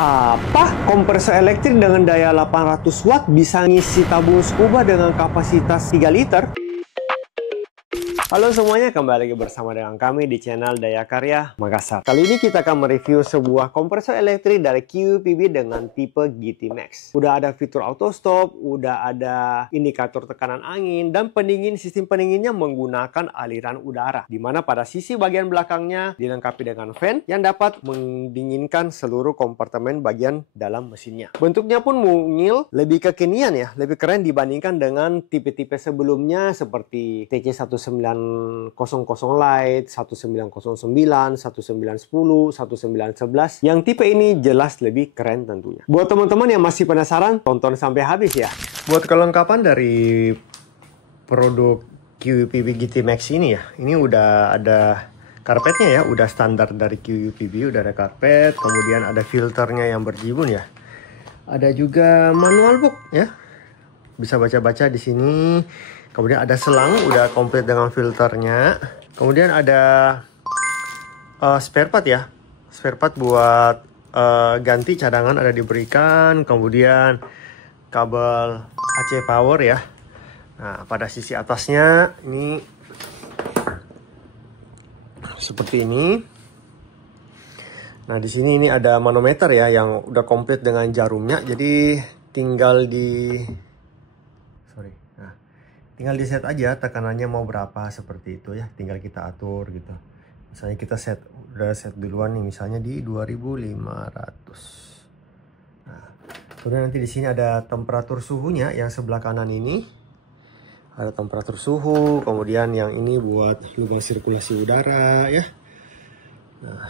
Apa? Kompresor elektrik dengan daya 800 watt bisa ngisi tabung scuba dengan kapasitas 3 liter? Halo semuanya, kembali lagi bersama dengan kami di channel Daya Karya Makassar. Kali ini kita akan mereview sebuah kompresor elektrik dari QUPB dengan tipe GT Max. Udah ada fitur auto stop, udah ada indikator tekanan angin, dan sistem pendinginnya menggunakan aliran udara. Dimana pada sisi bagian belakangnya dilengkapi dengan fan yang dapat mendinginkan seluruh kompartemen bagian dalam mesinnya. Bentuknya pun mungil, lebih kekinian ya, lebih keren dibandingkan dengan tipe-tipe sebelumnya seperti TC1900 Lite, 1909, 1910, 1911. Yang tipe ini jelas lebih keren tentunya. Buat teman-teman yang masih penasaran, tonton sampai habis ya. Buat kelengkapan dari produk QUPB GT Max ini ya, ini udah ada karpetnya ya, udah standar dari QUPB, udah ada karpet, kemudian ada filternya yang berjibun ya. Ada juga manual book ya, bisa baca-baca di sini. Kemudian ada selang, udah komplit dengan filternya. Kemudian ada spare part ya, spare part buat ganti cadangan ada diberikan. Kemudian kabel AC power ya. Nah, pada sisi atasnya ini seperti ini. Nah, di sini ini ada manometer ya yang udah komplit dengan jarumnya. Jadi tinggal tinggal di set aja tekanannya mau berapa seperti itu ya. Tinggal kita atur gitu. Misalnya kita udah set duluan nih, misalnya di 2500. Nah, kemudian nanti di sini ada temperatur suhunya yang sebelah kanan ini. Ada temperatur suhu, kemudian yang ini buat lubang sirkulasi udara ya. Nah,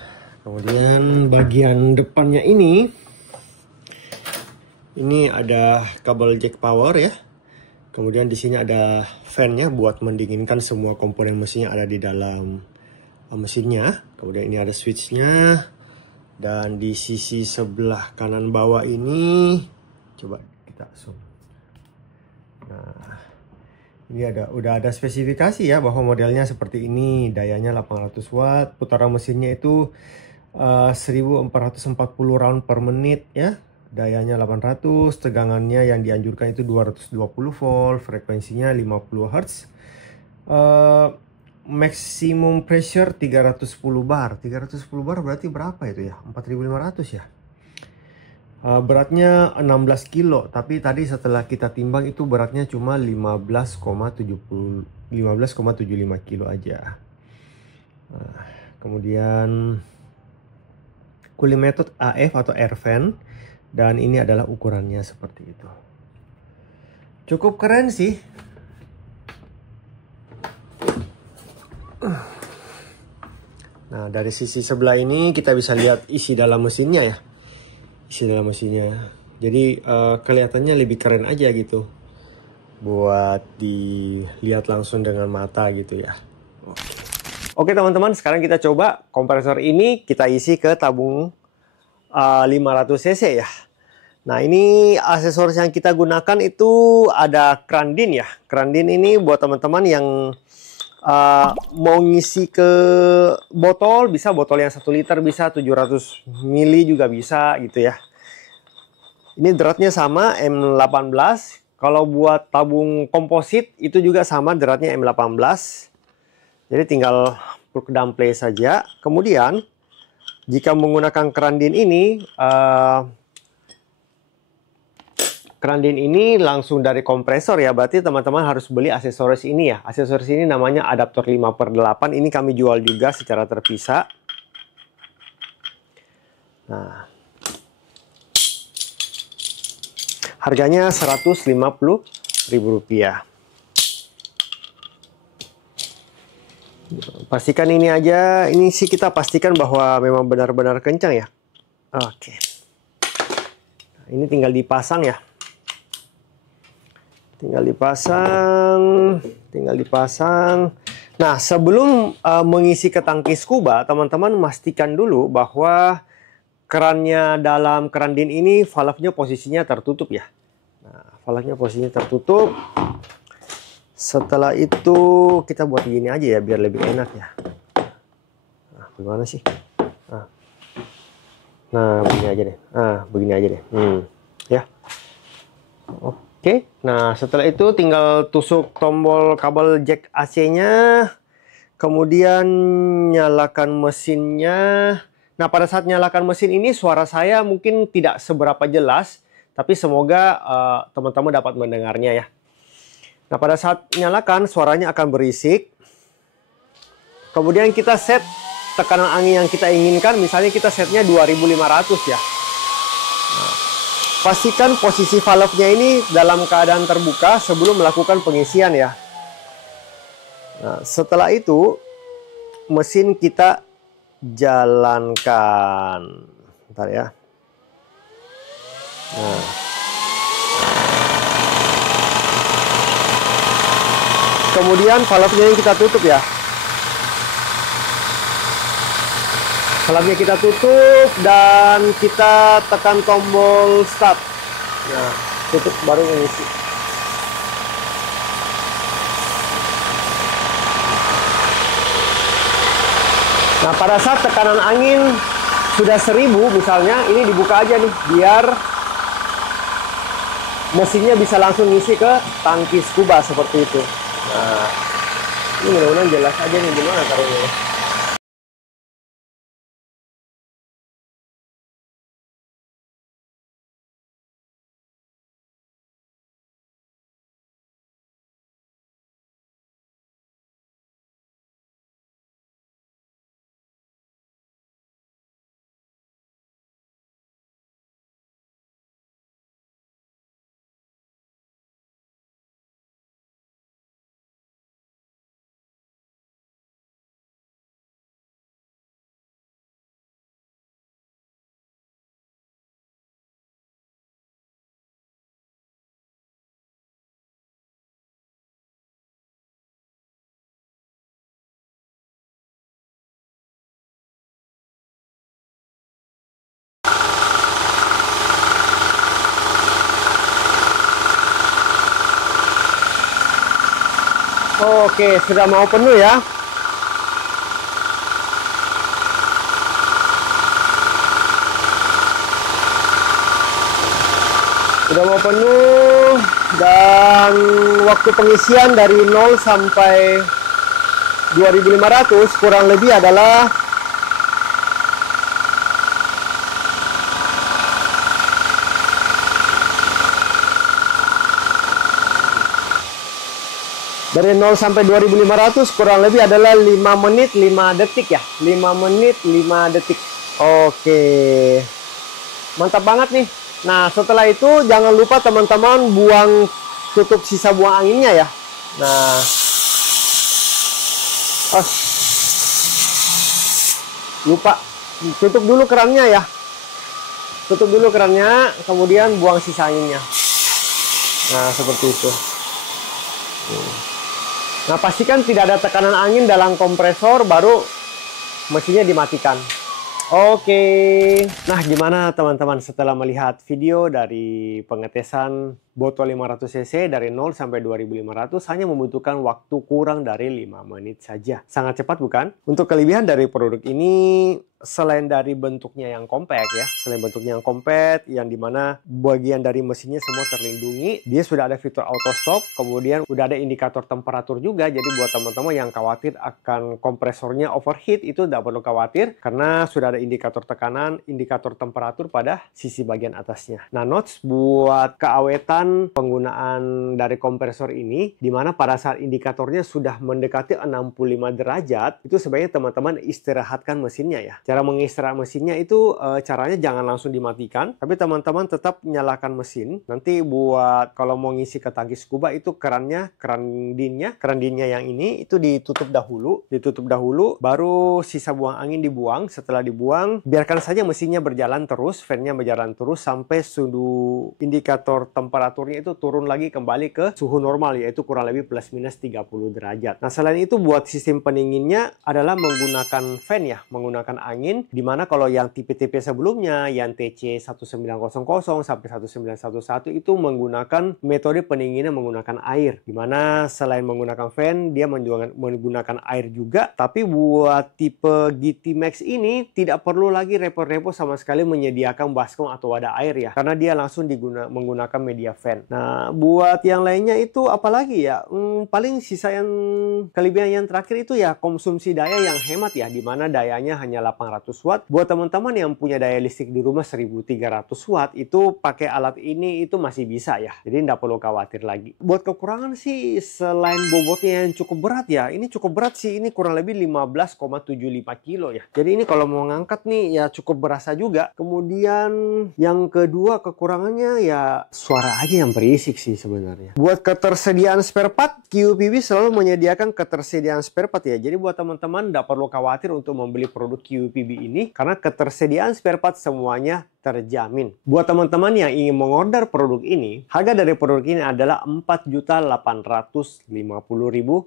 kemudian bagian depannya ini ada kabel jack power ya. Kemudian di sini ada fan-nya buat mendinginkan semua komponen mesinnya ada di dalam mesinnya. Kemudian ini ada switch-nya. Dan di sisi sebelah kanan bawah ini, coba kita zoom. Nah, ini udah ada spesifikasi ya bahwa modelnya seperti ini, dayanya 800 watt, putaran mesinnya itu 1440 round per menit ya. Dayanya 800, tegangannya yang dianjurkan itu 220 volt, frekuensinya 50 Hz. Maximum pressure 310 bar. 310 bar berarti berapa itu ya? 4500 ya. Beratnya 16 kilo, tapi tadi setelah kita timbang itu beratnya cuma 15,75 kilo aja. Nah, kemudian cooling method AF atau air fan. Dan ini adalah ukurannya seperti itu. Cukup keren sih. Nah, dari sisi sebelah ini kita bisa lihat isi dalam mesinnya ya. Isi dalam mesinnya. Jadi kelihatannya lebih keren aja gitu. Buat dilihat langsung dengan mata gitu ya. Oke teman-teman, sekarang kita coba kompresor ini kita isi ke tabung 500 cc ya. Nah, ini aksesoris yang kita gunakan itu ada Krandin ya. Krandin ini buat teman-teman yang mau ngisi ke botol, bisa botol yang 1 liter, bisa 700 mili juga bisa gitu ya. Ini dratnya sama M18. Kalau buat tabung komposit itu juga sama, dratnya M18. Jadi tinggal plug dan play saja. Kemudian jika menggunakan Krandin ini langsung dari kompresor ya, berarti teman-teman harus beli aksesoris ini ya. Aksesoris ini namanya adaptor 5/8, ini kami jual juga secara terpisah. Nah, harganya Rp150.000. Pastikan ini aja, ini sih kita pastikan bahwa memang benar-benar kencang ya. Oke. Nah, ini tinggal dipasang ya. Tinggal dipasang. Nah, sebelum mengisi ke tangki scuba, teman-teman pastikan dulu bahwa kerannya dalam Krandin ini valve-nya posisinya tertutup ya. Nah, valve-nya posisinya tertutup. Setelah itu kita buat gini aja ya biar lebih enak ya. Nah, gimana sih? Nah, Nah, begini aja deh. Begini aja deh. Ya. Oke. Nah, setelah itu tinggal tusuk tombol kabel jack AC-nya. Kemudian nyalakan mesinnya. Nah, pada saat nyalakan mesin ini suara saya mungkin tidak seberapa jelas, tapi semoga teman-teman dapat mendengarnya ya. Nah, pada saat nyalakan suaranya akan berisik. Kemudian kita set tekanan angin yang kita inginkan, misalnya kita setnya 2500 ya. Nah, pastikan posisi valve-nya ini dalam keadaan terbuka sebelum melakukan pengisian ya. Nah, setelah itu mesin kita jalankan. Bentar ya. Nah. Kemudian valve-nya yang kita tutup ya. Valve-nya kita tutup dan kita tekan tombol start. Nah, tutup baru mengisi. Nah, pada saat tekanan angin sudah 1000 misalnya, ini dibuka aja nih, biar mesinnya bisa langsung ngisi ke tangki scuba seperti itu. Nah, ini mudah-mudahan jelas aja nih gimana taruhnya. Oke, sudah mau penuh ya. Sudah mau penuh dan waktu pengisian dari 0 sampai 2500 kurang lebih adalah dari 0 sampai 2500 kurang lebih adalah 5 menit 5 detik ya. 5 menit 5 detik. Oke. Mantap banget nih. Nah, setelah itu jangan lupa teman-teman buang, tutup sisa buang anginnya ya. Nah. Lupa. Tutup dulu kerannya ya. Tutup dulu kerannya, kemudian buang sisa anginnya. Nah, seperti itu. Nah, pastikan tidak ada tekanan angin dalam kompresor, baru mesinnya dimatikan. Oke. Nah, gimana teman-teman setelah melihat video dari pengetesan botol 500 cc dari 0 sampai 2500 hanya membutuhkan waktu kurang dari 5 menit saja. Sangat cepat bukan? Untuk kelebihan dari produk ini, selain dari bentuknya yang compact ya, selain bentuknya yang compact, yang dimana bagian dari mesinnya semua terlindungi, dia sudah ada fitur auto stop, kemudian udah ada indikator temperatur juga, jadi buat teman-teman yang khawatir akan kompresornya overheat, itu tidak perlu khawatir, karena sudah ada indikator tekanan, indikator temperatur pada sisi bagian atasnya. Nah, notes buat keawetan penggunaan dari kompresor ini, dimana pada saat indikatornya sudah mendekati 65 derajat, itu sebaiknya teman-teman istirahatkan mesinnya ya. Cara mengistirahat mesinnya itu caranya jangan langsung dimatikan, tapi teman-teman tetap nyalakan mesin. Nanti buat kalau mau ngisi ke tangki scuba itu keran dinnya yang ini itu ditutup dahulu, baru sisa buang angin dibuang. Setelah dibuang, biarkan saja mesinnya berjalan terus, fan-nya berjalan terus sampai suhu indikator temperatur temperaturnya itu turun lagi kembali ke suhu normal, yaitu kurang lebih plus minus 30 derajat. Nah, selain itu buat sistem pendinginnya adalah menggunakan fan ya, menggunakan angin, dimana kalau yang tipe-tipe sebelumnya, yang TC1900 sampai 1911 itu menggunakan metode pendinginnya menggunakan air, dimana selain menggunakan fan, dia menggunakan air juga. Tapi buat tipe GT Max ini tidak perlu lagi repot-repot sama sekali menyediakan baskom atau wadah air ya, karena dia langsung menggunakan media fan. Nah, buat yang lainnya itu apalagi ya, paling sisa yang kelebihan yang terakhir itu ya konsumsi daya yang hemat ya, dimana dayanya hanya 800 watt. Buat teman-teman yang punya daya listrik di rumah 1300 watt, itu pakai alat ini itu masih bisa ya, jadi tidak perlu khawatir lagi. Buat kekurangan sih, selain bobotnya yang cukup berat ya, ini cukup berat sih, ini kurang lebih 15,75 kilo ya, jadi ini kalau mau ngangkat nih ya cukup berasa juga. Kemudian yang kedua kekurangannya ya suara aja yang berisik sih sebenarnya. Buat ketersediaan spare part, QPB selalu menyediakan ketersediaan spare part ya, jadi buat teman-teman tidak perlu khawatir untuk membeli produk QPB ini, karena ketersediaan spare part semuanya terjamin. Buat teman-teman yang ingin mengorder produk ini, harga dari produk ini adalah Rp4.850.000.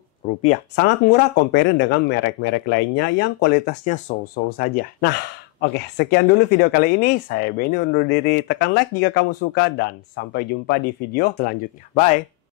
Sangat murah compare dengan merek-merek lainnya yang kualitasnya so-so saja. Nah, oke, sekian dulu video kali ini. Saya Benny undur diri. Tekan like jika kamu suka dan sampai jumpa di video selanjutnya. Bye!